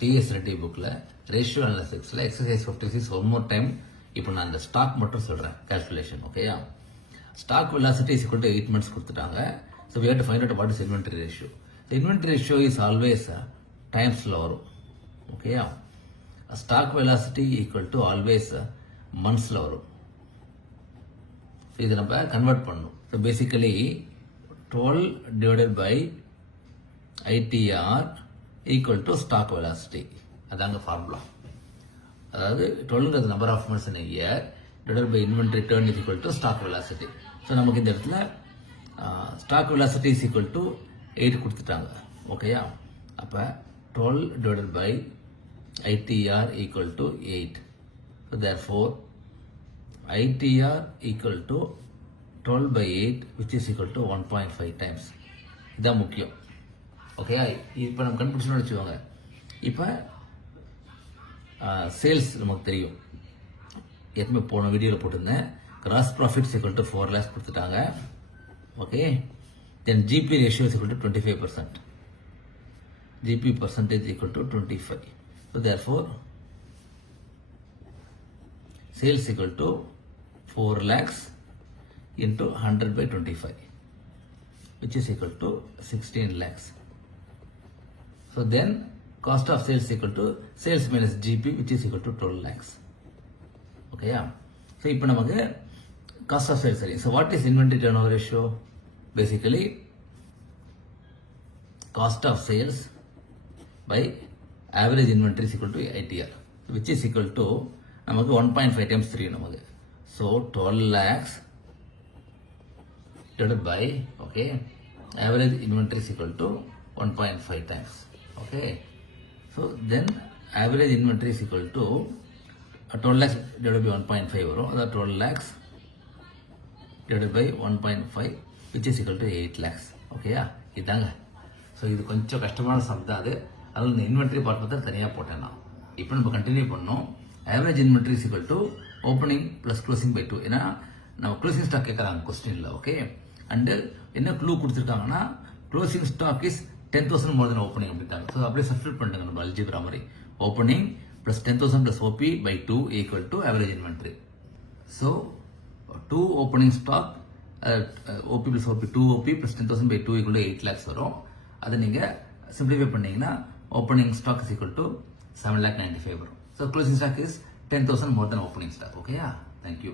டிஎஸ் ரெட்டி புக்கில் ரேஷியோ அனாலிசிக்ஸில் exercise 56 one more time இப்போ நான் அந்த ஸ்டாக் மட்டும் சொல்கிறேன் கால்குலேஷன். ஓகேயா? Stock velocity is equal to 8 months கொடுத்துட்டாங்க. So we have to find out what is inventory ratio. The inventory ratio is always டைம்ஸில் வரும். ஓகேயா? Stock velocity equal to always மந்த்ஸில் வரும். ஸோ இதை நம்ம கன்வெர்ட் பண்ணணும். So basically 12 divided by ITR equal to stock velocity. அதாங்க formula. அதாவது 12ங்கிறது number of months in year divided by inventory turn is equal to stock velocity. So நமக்கு இந்த இடத்துல stock velocity is equal to 8 கொடுத்துட்டாங்க. ஓகேயா? அப்போ 12 divided by ITR equal to 8. So therefore ITR equal to 12 by 8 which is equal to 1.5 times. இதான் முக்கியம். ஓகே, இப்போ நம்ம கண்டுபிடிச்சோன்னு வச்சுக்கோங்க. இப்போ சேல்ஸ் நமக்கு தெரியும், எப்பவுமே போன வீடியோவில் போட்டிருந்தேன். கிராஸ் ப்ராஃபிட்ஸ் ஈக்குவல் டு 4 lakhs கொடுத்துட்டாங்க. ஓகே, தென் GB ratio is equal to 25%. GB percentage equal to 25. So therefore sales equal to 4 lakhs into 100 by 25 which is equal to 16 lakhs. So then cost of sales equal to sales minus GP which is equal to 12 lakhs. Okay, yeah. So இப்போ நமக்கு cost of sales சரி. So what is inventory turnover ratio? Basically cost of sales by average inventory is equal to ITR which is equal to நமக்கு 1.5 times 3 நமக்கு. So 12 lakhs divided by, okay, average inventory is equal to 1.5 times. Okay, so then average inventory is equal to 12 lakhs divided by 1.5 வரும். அதாவது 12 lakhs divided by 1.5 which is equal to 8 lakhs. ஓகேயா? இதாங்க. ஸோ இது கொஞ்சம் கஷ்டமான சம் தான். அதில் இந்த இன்வென்ட்ரி பார்ட் மட்டும் தனியாக போட்டேன் நான். இப்போ நம்ம கண்டினியூ பண்ணோம். Average inventory is equal to opening plus closing by 2. ஏன்னா நம்ம க்ளோசிங் ஸ்டாக் கேட்குறாங்க கொஸ்டினில். ஓகே, அண்டு என்ன க்ளூ கொடுத்துருக்காங்கன்னா closing stock is 10,000 more than opening அப்படின்ட்டாங்க. ஸோ அப்படியே சப்ஸ்டியூட் பண்ணிட்டாங்க நம்ம அல்ஜிப்ரா மாதிரி. Opening plus 10,000 plus OB by 2 equal to average inventory. So 2 opening stock OB plus OB 2 OB plus 10,000 by 2 equal to 8 lakhs வரும். அதை நீங்கள் simplify பண்ணீங்கன்னா opening stock is equal to 7,95,000 வரும். So closing stock is 10,000 more than opening stock. ஓகேயா? தேங்க்யூ.